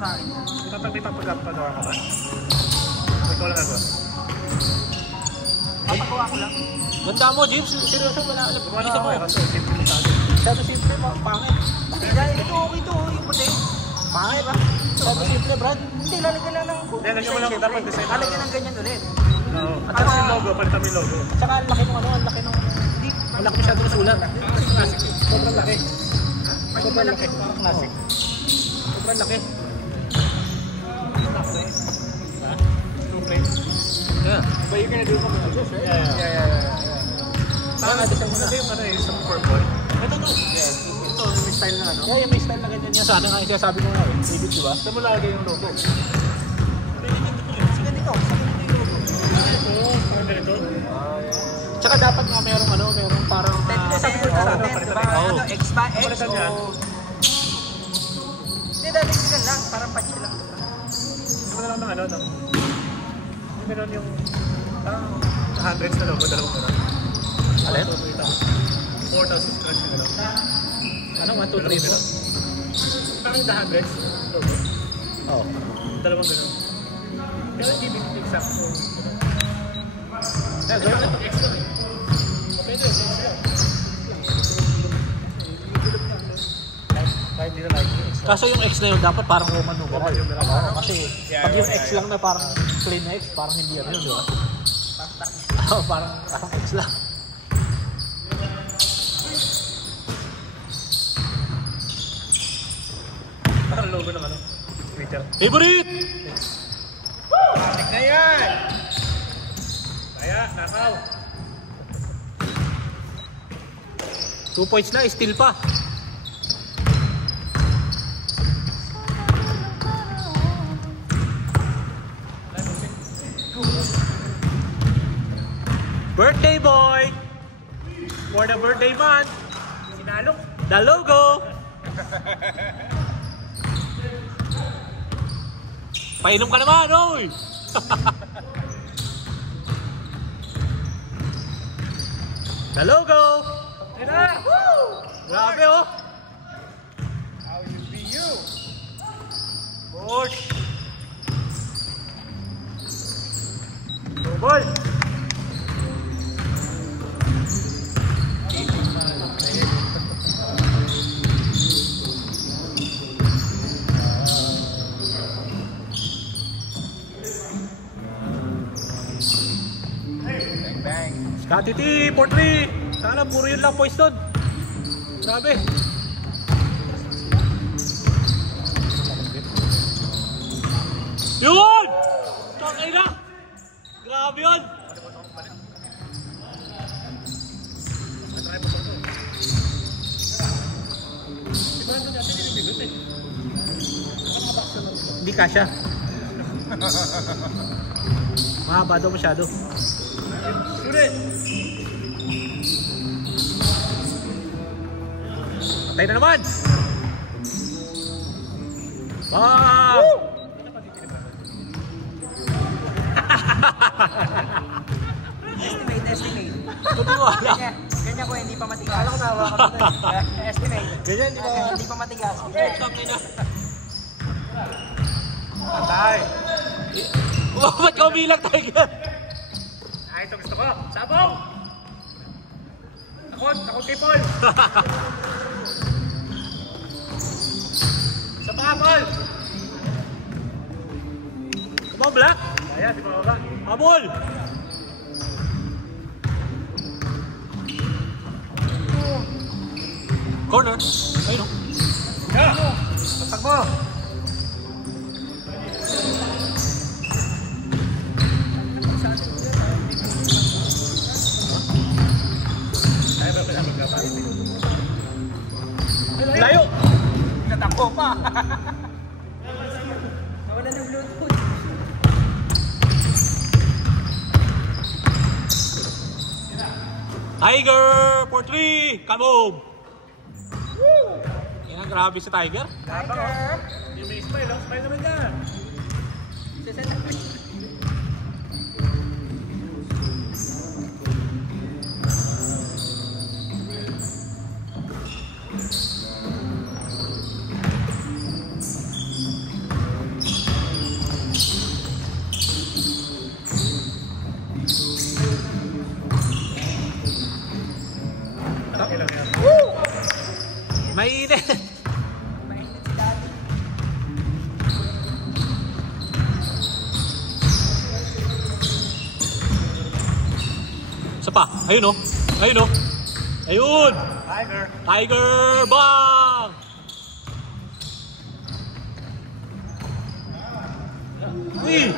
sa akin. May papagawa ka ba? Ito lang ako. Papagawa ko lang. Ganda mo, James. Seryoso, wala alam. Wala ako eh, kasi simple sa akin. Masyado simple, pangit. Dahil ito, okay to, yung puti. Pangit ba? Masyado simple, Brad. Hindi, lalagyan lang ng Lagyan mo lang, dapat design. lalagyan ng ganyan ulit. Oo. At saka yung logo, palitan mo yung logo. Tsaka ang laki nung ano, ang laki nung... Ang laki masyado na sulat. Sobrang laki. Sobrang laki. Classic. Sobrang laki. Two plates. Yeah. But you're gonna do something like this, right? Yeah. Parang natin siya muna. Ito yung ano eh, sa purple. Ito. Ito, may style na ano. Yeah, may style na ganyan niya sa akin. Nga sabi ko nga eh. Ibig, diba? Saan mo lagay yung logo? Sige dito, yung logo. Oo, ganito. Tsaka dapat nga merong ano, merong parang... 10% sabi ko sa ano, diba? Oo. Ano, X ba? X Palitan niya. o... Hindi, daligan lang. Parang patch lang. Ito na lang ng ano, no? Meron yung... hundreds na logo, dalawang meron. Alin? 4,000 scratch na lang. Ano? 1, 2, 3, 4? Parang the hundreds logo. Oo. Dalawang meron. Pero hindi exact po. Yeah, gawin na. Extra eh. Pwede, extra. Kahit di na like. Kaso yung X na yun, dapat parang Roman numeral. Oo, Kasi pag yung X lang na parang plain na X, parang hindi yan yun, di ba? Parang X lang. Parang logo ng ano? Twitter. Favorite! Matik na yan! Kaya, nakaw. 2 points na, still pa. Birthday boy! For the birthday month! Sinalok. The logo! Painom ka naman, oy! The logo! Tira! Grabe, oh! How you be you? Bosh! Double! Scotty T, 4-3! Sana puro yun lang points doon. Grabe. Yun! Tangay na! Grabe yun! Hindi kasya. Mahaba daw masyado. Sulit! Patay na naman! Wow! Estimate. Totoo wala. Ganyan ko, hindi pa matigas. Alam ko na, hawakan ko na. Estimate. Ganyan, di ba? Hindi pa matigas. Tangay na. Patay! Ba't ka umilang, Tiger? Ay, ito gusto ko! Sabong! Takot kay Paul! Sa pa, Paul! Come on, Black! Ayan, di ba ba? Habol! Corner. Ayun, oh. Yeah! Patag mo! Ay, ba pala magkapan? Layo! Natakbo pa. Nawala ng Bluetooth. Tiger! 4-3! Kaboom! Yan ang grabe sa Tiger. Tiger. Yung may smile, oh. Smile naman yan! Mainit. Mainit si Daddy. Isa pa. Ayun, oh. Ayun, oh. Ayun. Tiger. Tiger bang! Uy!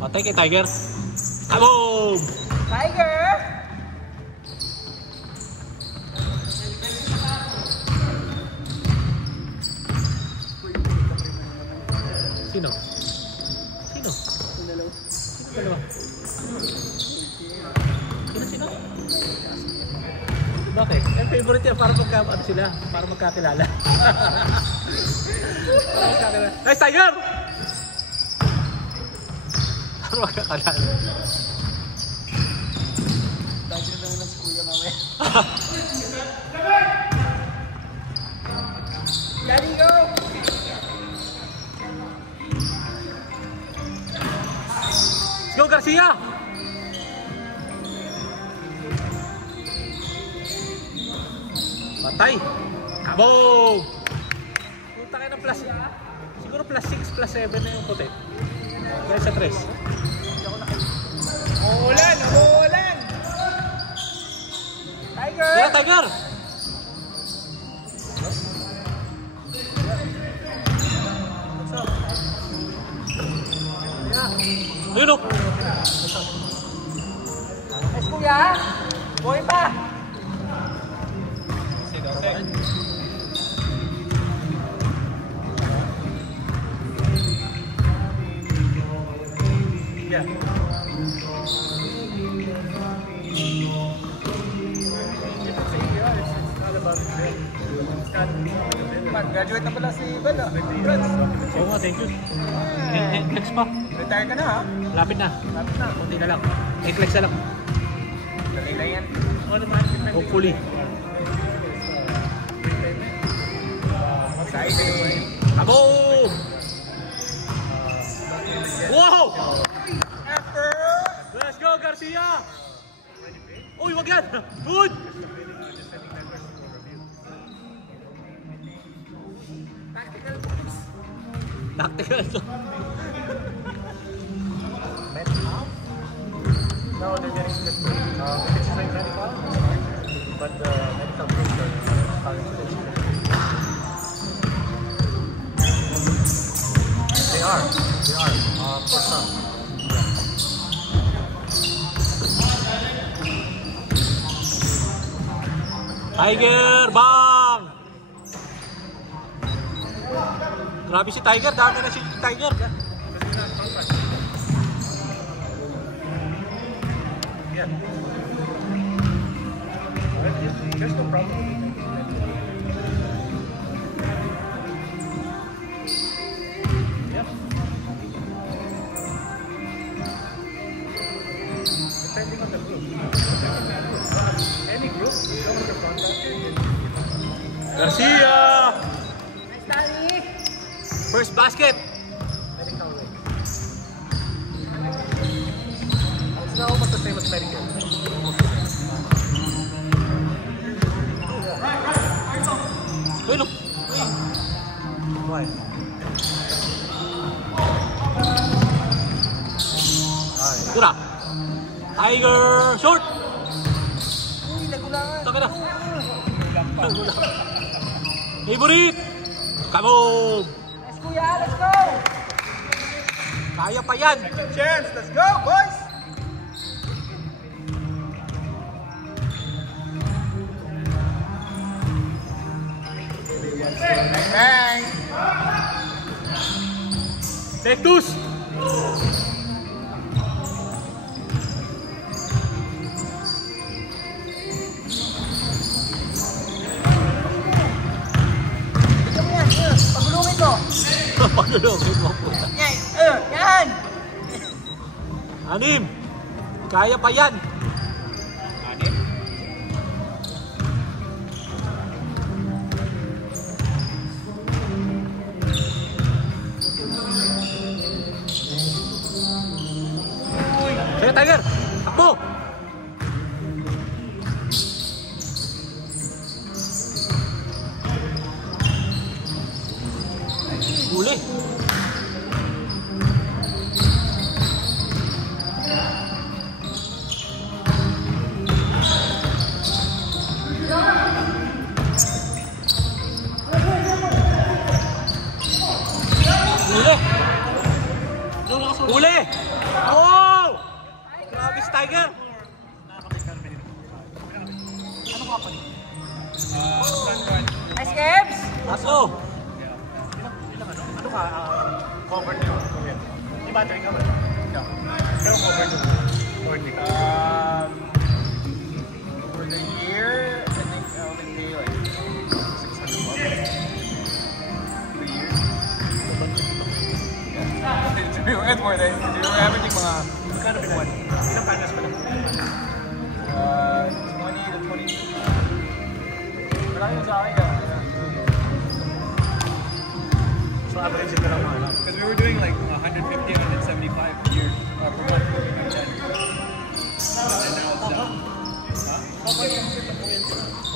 Patay kay Tiger. Kaboom! Tiger! Sino? Sino? Sino dalawa? Sino? Bakit? Ang favorite yan para ano sila? Para magkakilala. Para magkakilala. Nice Tiger! Para magkakilala. Tiger na lang si Kuya mamaya. Daddy, go! Let's go Garcia! Patay! Kaboom! Punta kayo ng plus, siguro plus 6, plus 7 na yung puti. Kaya sa 3. Umuulan! Umuulan! Tiger! Yeah, Tiger! Ayun o! Nice Kuya! Buhay pa! Yeah. Graduate na pala si Bella. Oo nga, thank you. Flex pa. Retire ka na ha? Lapit na. Lapit na. Kunti na lang. Flex na lang. Dali lang yan. Hopefully. Exciting! Kaboom! Wow! Effort! Let's go, Garcia! Uy, wag yan! Good! Tactical to. No, they're getting split. It's like medical, but the medical groups are starting to split. They are. For some. Tiger, bang! Grabe si Tiger, dami na si Tiger. Yeah. There's no problem. Yeah. Depending on the group. Any group, come with the contractor. Garcia! Nice Daddy! First basket! Medical rate. It's not almost the same as medical. Uy, look! Why? Tira! Tiger! Short! Uy, nagulangan! Taka na! Favorite! Kaboom! Nice Kuya! Let's go! Kaya pa yan! Second chance! Let's go, boys! Bang! Tectus! Bigyan mo yan! Pagulungin mo! Pagulungin mo po. Yan! Yan! Anim! Kaya pa yan! Sige, Tiger! Takbo! Huli! Huli! Oh! Grabe si Tiger! Ano ka pa niyo? Nice games! Aso! Ano ka? Covered niyo. Di ba battery ka ba? Pero covered niyo. Or di ka? For the year, I think I would pay like $600. 3 years. It's worth it. You're averaging mga... Magkano binuwan? Ilang panas pa lang? 20 to 22. Malaki yung sa akin. So average ito lang mga lang. Because we were doing like 150, 175 a year per month.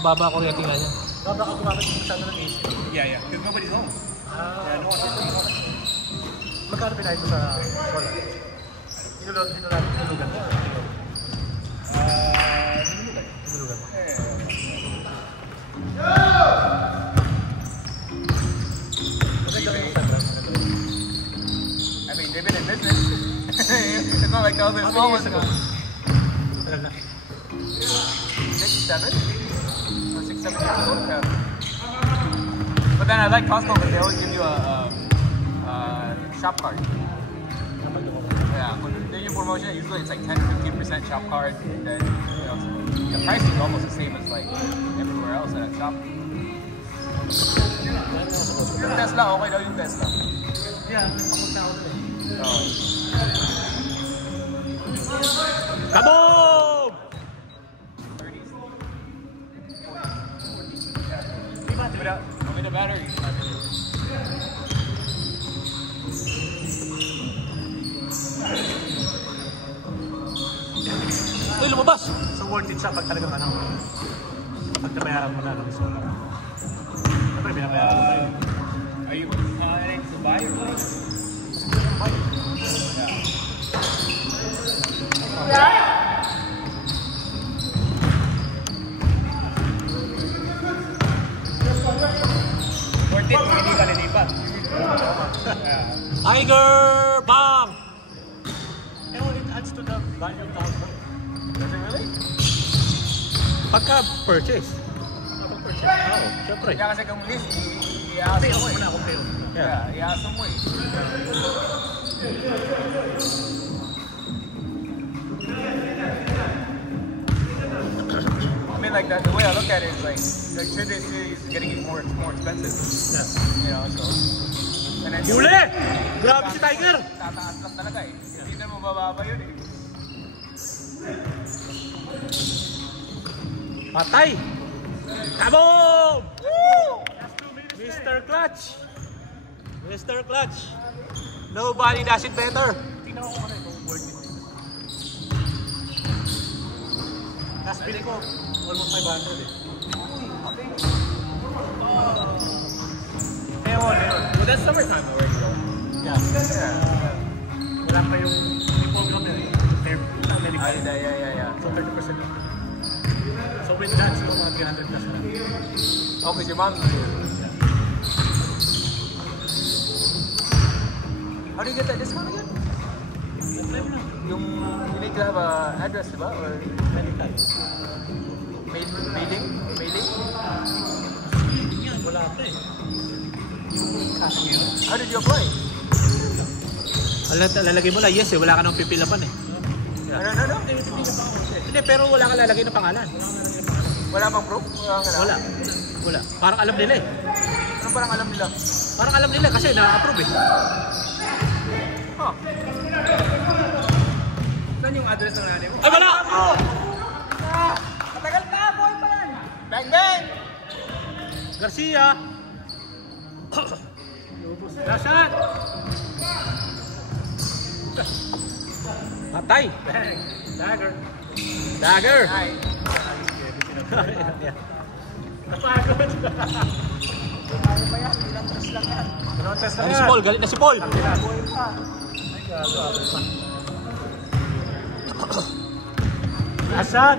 Mababa ko yung tingnan niya. Baka ako gumamit masyado ng AC. Yeah. Because nobody's home. Yeah, no one. Magkano pinahit mo sa solar? Hinulugan mo? Hinulugan mo? I mean, they've been in business. It's not like the other small ones ago. 6, 7? Or 6, 7 years ago? Yeah. But then I like Costco because they always give you a shop card. Yeah, when they do promotion, usually it's like 10 to 15% shop card. And then, you know, the price is almost the same as like everywhere else at a shop. Yung Tesla, okay daw yung Tesla. Yeah, papunta ako doon. Kaboom! 30s. Diba? How many batteries? Uy, lumabas! So worth it siya pag talagang ano, pag nabayaran mo na ng solar. Siyempre, binabayaran mo tayo. Are you planning to buy or not? Worth it kung hindi ka lilipat. Tiger Bomb! Eh, well, it adds to the value of the house. Does it really? Pagka-purchase. Pag-purchase. Oo, syempre. Kaya kasi kung list, i-aso Pay-off mo mo eh. na kung pay-off. Yeah, i-aso mo eh. I mean, like the way I look at it is like electricity is getting more expensive. Yeah. You know, so. And then, Huli! Grabe si Tiger! Tataas lang talaga eh. Hindi na mabababa yun eh. Patay! Kaboom! Woo! Mr. Clutch! Mr. Clutch! Nobody does it better! Tingnan ko kung ano kung worth it. Last bill ko, almost 500 eh. Meron. Well, that's summertime already though. Yeah. Wala pa yung program nila eh. Yeah. So 30% lang. So with that, siguro mga 300 plus na lang. Oh, because your mom's here. How do you get that discount again? You need to have an address, diba? Or Anytime. mailing? Or mailing? Wala pa eh. How did you apply? Lalagay mo lang, yes eh, wala ka nang pipilapan eh. No. Hindi, pero wala ka lalagay ng pangalan. Wala bang proof? Wala. Wala. Parang alam nila eh. Ano parang alam nila? Parang alam nila kasi na-approve eh. Huh. Saan yung address ng nanay mo? Ay, wala! Matagal pa, boy pa yan! Bang bang! Garcia! Last shot! Patay! Bang! Dagger! Dagger! Ay. Napagod! Kaya pa yan, ilang tres lang yan. Dalawang test na Si Paul, galit na si Paul! Ay, gago, abot pa. Last shot!